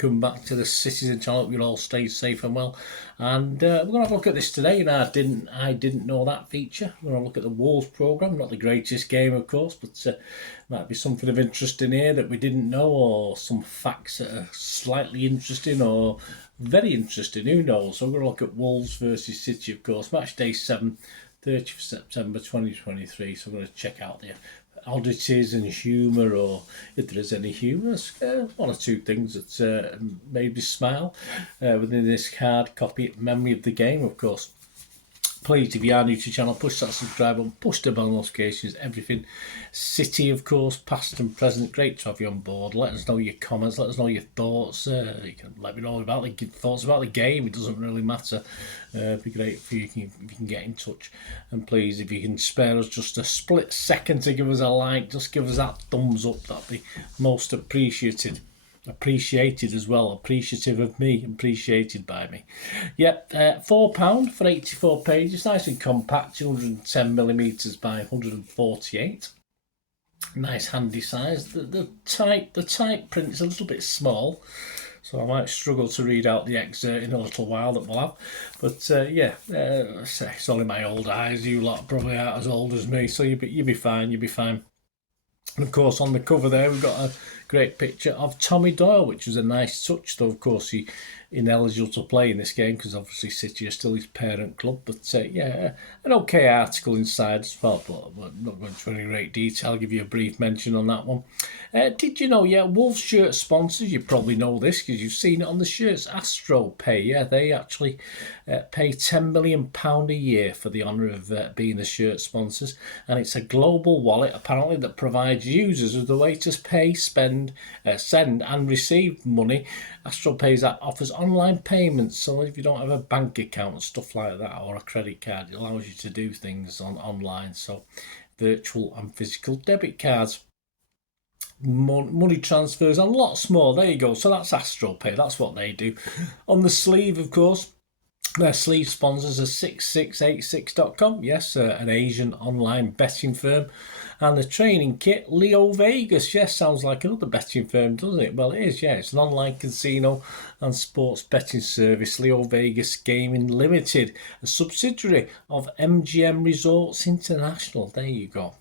welcome back to the Citizen channel. Hope you'll all stay safe and well. And we're going to have a look at this today. And I didn't know that feature. We're going to look at the Wolves programme. Not the greatest game, of course, but might be something of interest in here that we didn't know, or some facts that are slightly interesting or very interesting. Who knows? So we're going to look at Wolves versus City, of course. Match day 7, 30th of September 2023. So we're going to check out the oddities and humour, or if there is any humour, one or two things that made me smile within this hard copy memory of the game, of course. Please, if you are new to the channel, push that subscribe button, push the bell notifications, everything City, of course, past and present. Great to have you on board. Let us know your comments, let us know your thoughts. You can let me know about the thoughts about the game. It doesn't really matter. It'd be great if you can get in touch. And please, if you can spare us just a split second to give us a like, just give us that thumbs up. That'd be most appreciated as well, appreciative of me, appreciated by me. Yep, £4 for 84 pages, nice and compact, 210mm by 148. Nice handy size. The type print is a little bit small, so I might struggle to read out the excerpt in a little while that we'll have. But it's only my old eyes. You lot probably aren't as old as me, so you'll be fine. And of course, on the cover there, we've got a great picture of Tommy Doyle, which was a nice touch, though of course he's ineligible to play in this game because obviously City are still his parent club. But an okay article inside as well, but we're not going into any great detail. I'll give you a brief mention on that one. Did you know, Wolves shirt sponsors, you probably know this because you've seen it on the shirts, Astro Pay, they actually pay £10 million a year for the honour of being the shirt sponsors, and it's a global wallet apparently that provides users with a way to pay, spend, send and receive money. Astro Pay offers online payments, so if you don't have a bank account and stuff like that, or a credit card, it allows you to do things online, so virtual and physical debit cards, money transfers and lots more. There you go. So that's Astro Pay, that's what they do. On the sleeve, of course, their sleeve sponsors are 6686.com, yes, an Asian online betting firm. And the training kit, Leo Vegas, yes, sounds like another betting firm, doesn't it? Well, it is, yeah. It's an online casino and sports betting service, Leo Vegas Gaming Limited, a subsidiary of MGM Resorts International. There you go.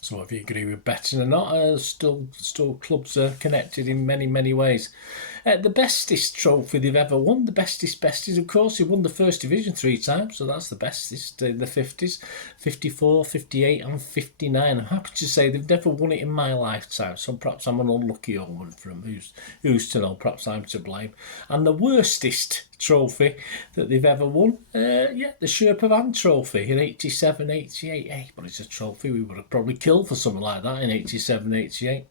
So if you agree with betting or not, still clubs are connected in many ways. The bestest trophy they've ever won, the bestest, of course, he won the First Division 3 times, so that's the bestest in the 50s, 54, 58 and 59. I'm happy to say they've never won it in my lifetime, so perhaps I'm an unlucky omen for them. Who's to know, perhaps I'm to blame. And the worstest trophy that they've ever won, the Sherpa Van trophy in 87, 88. Hey, but it's a trophy. We would have probably killed for something like that in 87, 88.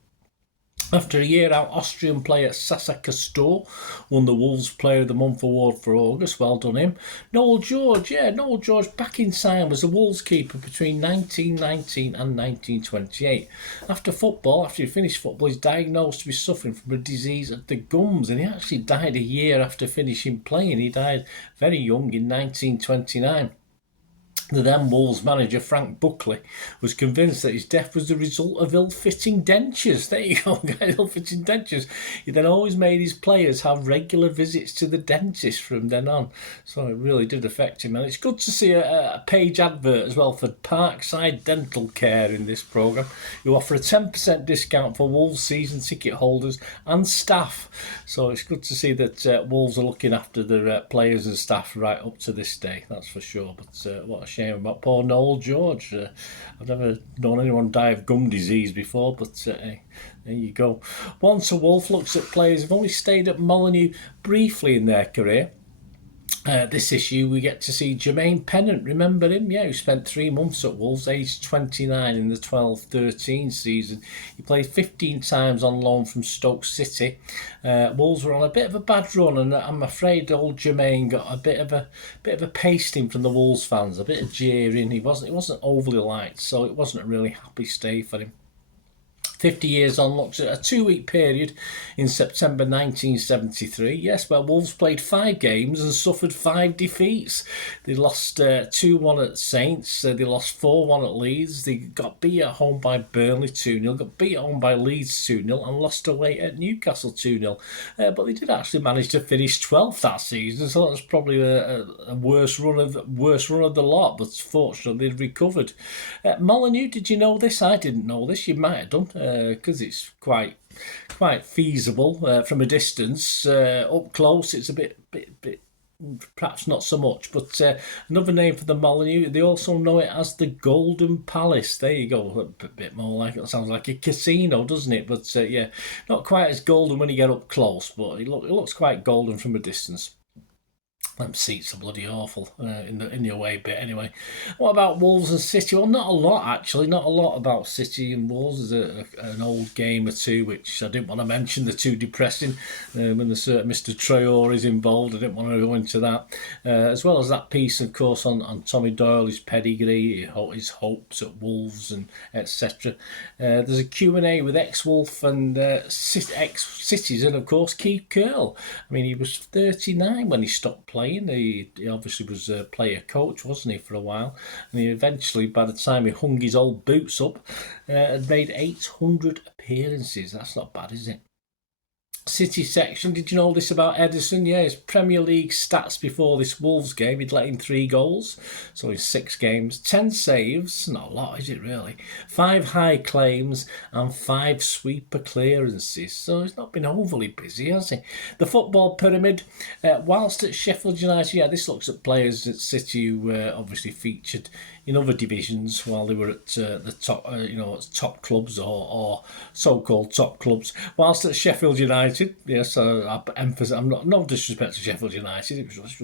After a year out, Austrian player Sasa Castor won the Wolves Player of the Month award for August. Well done him. Noel George, back in time, was a Wolves keeper between 1919 and 1928. After he finished football, he's diagnosed to be suffering from a disease of the gums, and he actually died a year after finishing playing. He died very young in 1929. The then Wolves manager, Frank Buckley, was convinced that his death was the result of ill-fitting dentures. There you go, ill-fitting dentures. He then always made his players have regular visits to the dentist from then on. So it really did affect him. And it's good to see a page advert as well for Parkside Dental Care in this programme, who offer a 10% discount for Wolves season ticket holders and staff. So it's good to see that Wolves are looking after their players and staff right up to this day, that's for sure. But what a shame about poor Noel George. I've never known anyone die of gum disease before, but there you go. Once a Wolf looks at players who've only stayed at Molineux briefly in their career. This issue we get to see Jermaine Pennant, remember him? Yeah, who spent 3 months at Wolves, aged 29 in the 12-13 season. He played 15 times on loan from Stoke City. Wolves were on a bit of a bad run, and I'm afraid old Jermaine got a bit of a pasting from the Wolves fans, a bit of jeering. He wasn't overly liked, so it wasn't a really happy stay for him. 50 years on looks at a 2-week period in September 1973. Yes, well, Wolves played 5 games and suffered 5 defeats. They lost 2-1 at Saints, they lost 4-1 at Leeds, they got beat at home by Burnley 2-0, got beat at home by Leeds 2-0 and lost away at Newcastle 2-0. But they did actually manage to finish 12th that season, so that's probably a worst run of the lot, but fortunately they've recovered. Molyneux, did you know this? I didn't know this. You might have done, because it's quite feasible from a distance. Up close, it's a bit perhaps not so much, but another name for the Molyneux, they also know it as the Golden Palace. There you go, a bit more like it. Sounds like a casino, doesn't it? But yeah, not quite as golden when you get up close, but it looks quite golden from a distance. Them seats are bloody awful in the away bit anyway. What about Wolves and City? Well, not a lot actually. Not a lot about City and Wolves. There's an old game or two which I didn't want to mention. They're too depressing. When the certain Mr. Traore is involved, I didn't want to go into that. As well as that piece, of course, on Tommy Doyle, his pedigree, his hopes at Wolves, and etc. There's a Q&A with ex-Wolf and ex-Citizen, of course, Keith Curl. I mean, he was 39 when he stopped playing. He obviously was a player coach, wasn't he, for a while, and he eventually, by the time he hung his old boots up, had made 800 appearances. That's not bad, is it? City section, did you know this about Edison? Yeah, his Premier League stats before this Wolves game, he'd let in 3 goals, so in 6 games, 10 saves, not a lot, is it really? 5 high claims and 5 sweeper clearances, so he's not been overly busy, has he? The football pyramid, whilst at Sheffield United, yeah, this looks at players at City who obviously featured in other divisions while they were at the top, top clubs or so-called top clubs. Whilst at Sheffield United, yes, I'm not, no disrespect to Sheffield United, it was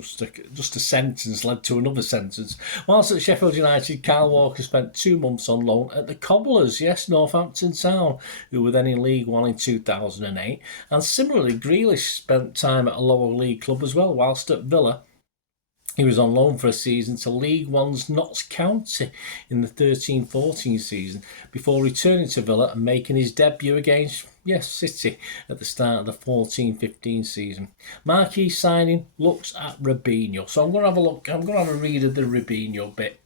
just a sentence led to another sentence. Whilst at Sheffield United, Kyle Walker spent 2 months on loan at the Cobblers, yes, Northampton Town, who were then in League One in 2008. And similarly, Grealish spent time at a lower league club as well, whilst at Villa. He was on loan for a season to League One's Notts County in the 13-14 season before returning to Villa and making his debut against City at the start of the 14-15 season. Marquee signing looks at Robinho. So I'm going to have a look. I'm going to have a read of the Robinho bit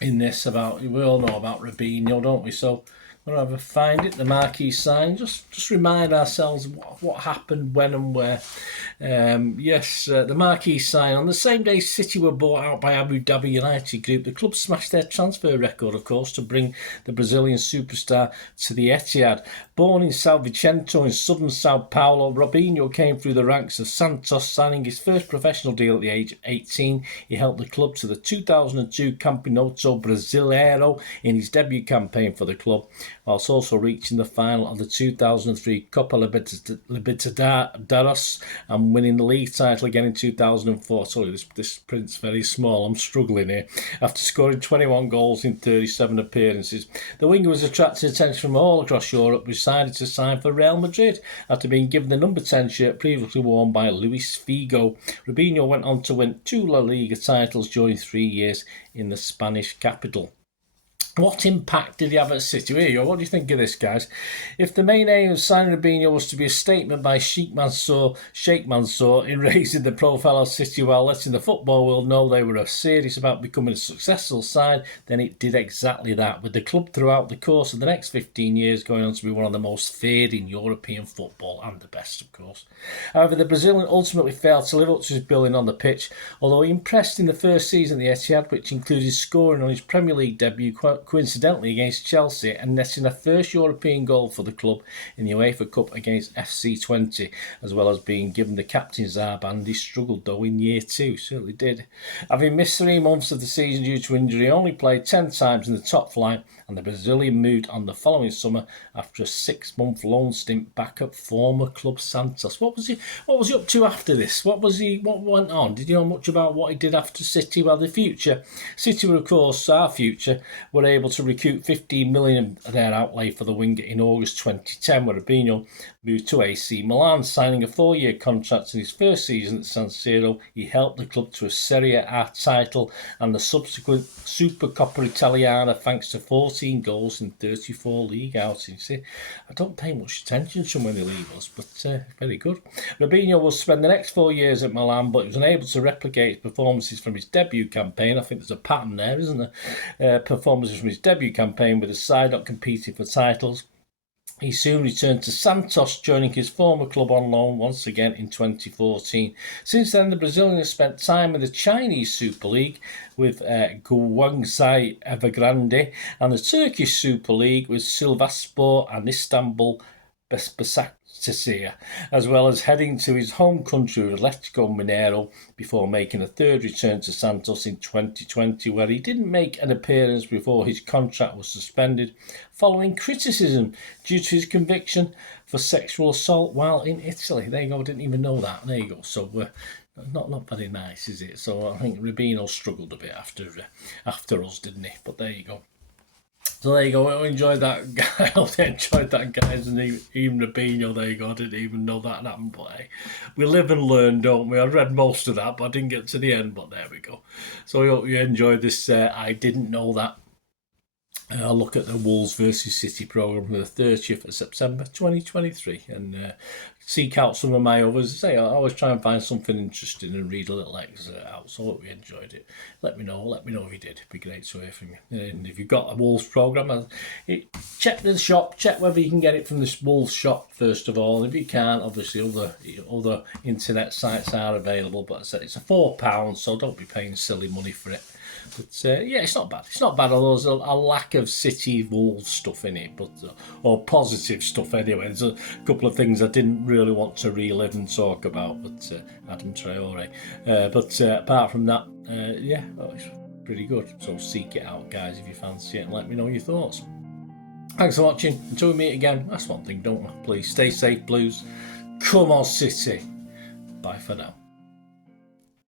in this. We all know about Robinho, don't we? So I'm going to have a find it, the Marquee sign. Just remind ourselves what happened, when and where. The Marquee sign. On the same day City were bought out by Abu Dhabi United Group, the club smashed their transfer record, of course, to bring the Brazilian superstar to the Etihad. Born in São Vicente in southern Sao Paulo, Robinho came through the ranks of Santos, signing his first professional deal at the age of 18. He helped the club to the 2002 Campeonato Brasileiro in his debut campaign for the club, whilst also reaching the final of the 2003 Copa Libertadores and winning the league title again in 2004. Sorry, this print's very small, I'm struggling here. After scoring 21 goals in 37 appearances, the winger was attracting attention from all across Europe, decided to sign for Real Madrid after being given the number 10 shirt previously worn by Luis Figo. Robinho went on to win 2 La Liga titles during 3 years in the Spanish capital. What impact did he have at City? Here you go. What do you think of this, guys? If the main aim of signing Robinho was to be a statement by Sheikh Mansour in raising the profile of City while letting the football world know they were serious about becoming a successful side, then it did exactly that, with the club throughout the course of the next 15 years going on to be one of the most feared in European football, and the best, of course. However, the Brazilian ultimately failed to live up to his billing on the pitch, although he impressed in the first season at the Etihad, which included scoring on his Premier League debut coincidentally against Chelsea and netting a first European goal for the club in the UEFA Cup against FC20, as well as being given the captain's armband. He struggled though in year 2, certainly did. Having missed 3 months of the season due to injury, he only played 10 times in the top flight, and the Brazilian moved on the following summer after a 6-month loan stint back at former club Santos. What was he up to after this? What went on? Did you know much about what he did after City? Well, the future. City were, of course, our future, were able to recoup 15 million of their outlay for the winger in August 2010, where Robinho moved to AC Milan, signing a 4-year contract in his first season at San Siro. He helped the club to a Serie A title and the subsequent Supercoppa Italiana thanks to 14 goals in 34 league outings. See, I don't pay much attention to him when they leave us, but very good. Robinho will spend the next 4 years at Milan, but he was unable to replicate his performances from his debut campaign. I think there's a pattern there, isn't there? Performances from his debut campaign with the side not competing for titles. He soon returned to Santos, joining his former club on loan once again in 2014. Since then, the Brazilian has spent time in the Chinese Super League with Guangzhou Evergrande and the Turkish Super League with Sivasspor and Istanbul Başakşehir, as well as heading to his home country with Atletico Mineiro before making a third return to Santos in 2020, where he didn't make an appearance before his contract was suspended following criticism due to his conviction for sexual assault while in Italy. There you go, I didn't even know that. There you go. So not very nice, is it? So I think Robinho struggled a bit after us, didn't he? But there you go. So there you go. I enjoyed that guy. I enjoyed that guys, and even Robinho. There you go. I didn't even know that happened. But hey, we live and learn, don't we? I read most of that, but I didn't get to the end. But there we go. So I hope you enjoyed this. I didn't know that. I'll look at the Wolves versus City programme for the 30th of September 2023 and seek out some of my others. I always try and find something interesting and read a little excerpt out. So I hope you enjoyed it. Let me know if you did. It'd be great to hear from you. And if you've got a Wolves programme, check the shop, check whether you can get it from the Wolves shop first of all. If you can't, obviously other internet sites are available. But I said it's £4, so don't be paying silly money for it. But yeah, it's not bad. It's not bad, although there's a lack of City Wolves stuff in it, but or positive stuff anyway. There's a couple of things I didn't really want to relive and talk about, but Adam Traore. But apart from that, yeah, it's pretty good. So seek it out, guys, if you fancy it, and let me know your thoughts. Thanks for watching. Until we meet again, that's one thing, don't we? Please stay safe, Blues. Come on, City. Bye for now.